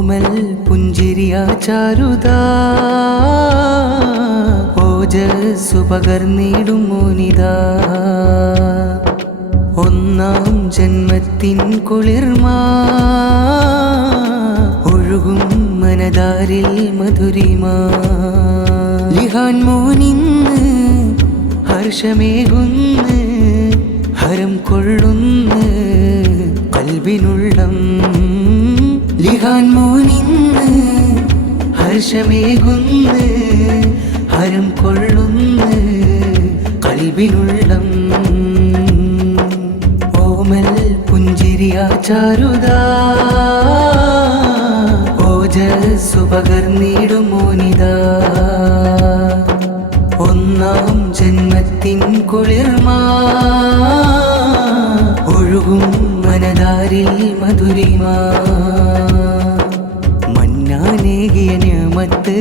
ഓമൽ പുഞ്ചിരിയാ ചാരുതാ ഓജസ്സു പകർന്നിടും മോനിതാ ഒന്നാം ജന്മത്തിൻ കുളിർമാ ഒഴുകും മനതാരിൽ മധുരിമാ ലിഹാൻ മോനിന്ന് ഹർഷമേകുന്ന് ഹരം കൊള്ളുന്ന് കൽബിനുള്ളം ലിഹാൻ മോനിന്ന് ഹർഷമേകുന്ന് ഹരം കൊള്ളുന്ന് കൽബിനുള്ളം ഓമൽ പുഞ്ചിരിയാ ചാരുതാ ഓജസ്സു പകർന്നിടും മോനിതാ ഒന്നാം ജന്മത്തിൻ കുളിർമാ ഒഴുകും മനതാരിൽ മധുരിമാ മന്നാനേകിയ നിഅമത്ത്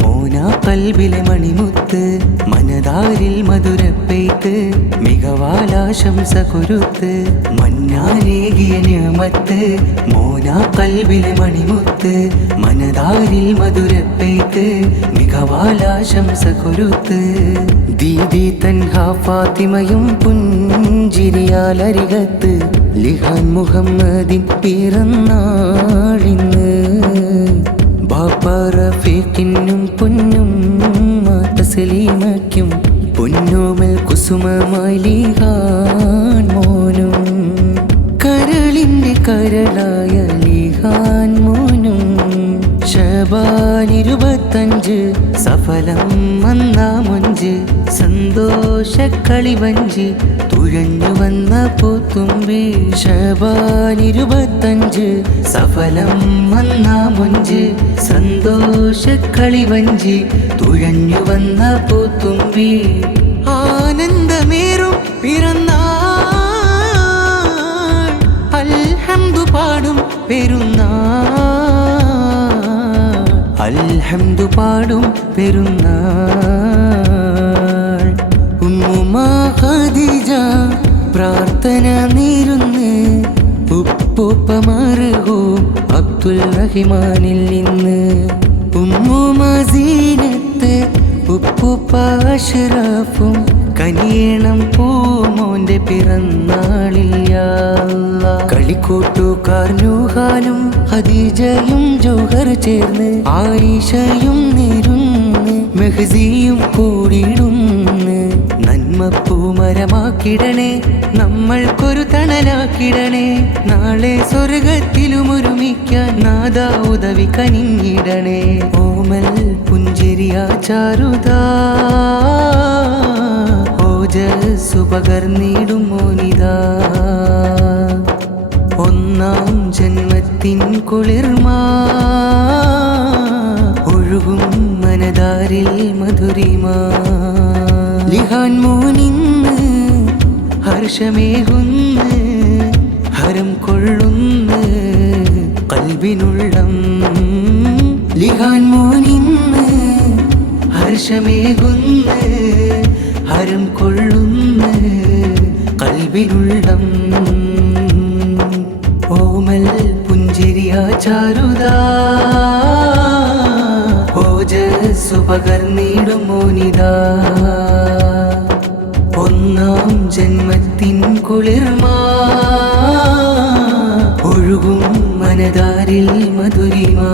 മോനാ കൽബിലെ മണിമുത്ത് മനതാരിൽ മധുരപ്പെയ്ത്ത് മികവാലാശംസ കുരുത്ത് മന്നാനേകിയ നിഅമത്ത് മോനാ കൽബിലെ മണിമുത്ത് മനതാരിൽ മധുരപ്പെയ്ത്ത് മികവാലാശംസ കുരുത്ത് ദീദി തൻഹ ഫാത്തിമയും പുഞ്ചിരിയാലരികത്ത് ലിഹാൻ മുഹമ്മദിൻ പിറന്നാളിന്ന് ബാപ്പ റഫീഖിനും പൊന്നും തസ്ലീമയ്ക്കും പൊന്നോമൽ കുസുമമായി ലിഹാൻ മോനും കരളിൻ്റെ കരളായ ലിഹാൻ മോനും ശബാൻ 25 സഫലം മന്നാമൊഞ്ച് സന്തോഷക്കളിവഞ്ചി തുഴഞ്ഞു വന്ന പൂത്തുമ്പി ശബാൻ 25 സഫലം മന്നാമൊഞ്ച് സന്തോഷക്കളിവഞ്ചി തുഴഞ്ഞു വന്ന പൂത്തുമ്പി ആനന്ദമേറും പിറന്നാൾ അൽഹംദു പാടും പെരുന്നാൾ അൽഹംദു പാടും പെരുന്നാൾ ഉമ്മുമാ ഖദീജ പ്രാർത്ഥന നേരുന്ന് ഉപ്പൂപ്പ മർഹൂം അബ്ദുൽ റഹിമാനിൽ നിന്ന് ഉമ്മുമാ സീനത്ത് ഉപ്പൂപ്പ അഷ്റഫും കനിയണം പൂമോന്റെ പിറന്നാളിൽ യാ അല്ലാഹ് കളിക്കൂട്ടുകാർ നൂഹാനും ഖദീജയും ജൗഹർ ചേർന്ന് ആയിഷയും നേരുന്ന് മെഹ്സിയും കൂടിയിടുന്ന് നന്മപ്പൂമരമാക്കിടണേ നമ്മൾക്കൊരു തണലാക്കിടണേ നാളെ സ്വർഗത്തിലും ഒരുമിക്കാൻ നാദാ ഉദവി കനിഞ്ഞിടണേ ഓമൽ പുഞ്ചിരിയാ ചാരുതാ ഓജസ്സു പകർന്നിടും മോനിതാ ഒന്നാം ജന്മത്തിൻ കുളിർമാ ഒഴുകും മനതാരിൽ മധുരിമാ ലിഹാൻ മോനിന്ന് ഹർഷമേകുന്ന് ഹരം കൊള്ളുന്ന് കൽബിനുള്ളം ലിഹാൻ മോനിന്ന് ഹർഷമേകുന്ന് ഹരം കൊള്ളുന്ന് കൽബിനുള്ളം ഓമൽ പുഞ്ചിരിയാ ചാരുതാ ഓജസ്സു പകർന്നിടും മോനിതാ ഒന്നാം ജന്മത്തിൻ കുളിർമാ ഒഴുകും മനതാരിൽ മധുരിമാ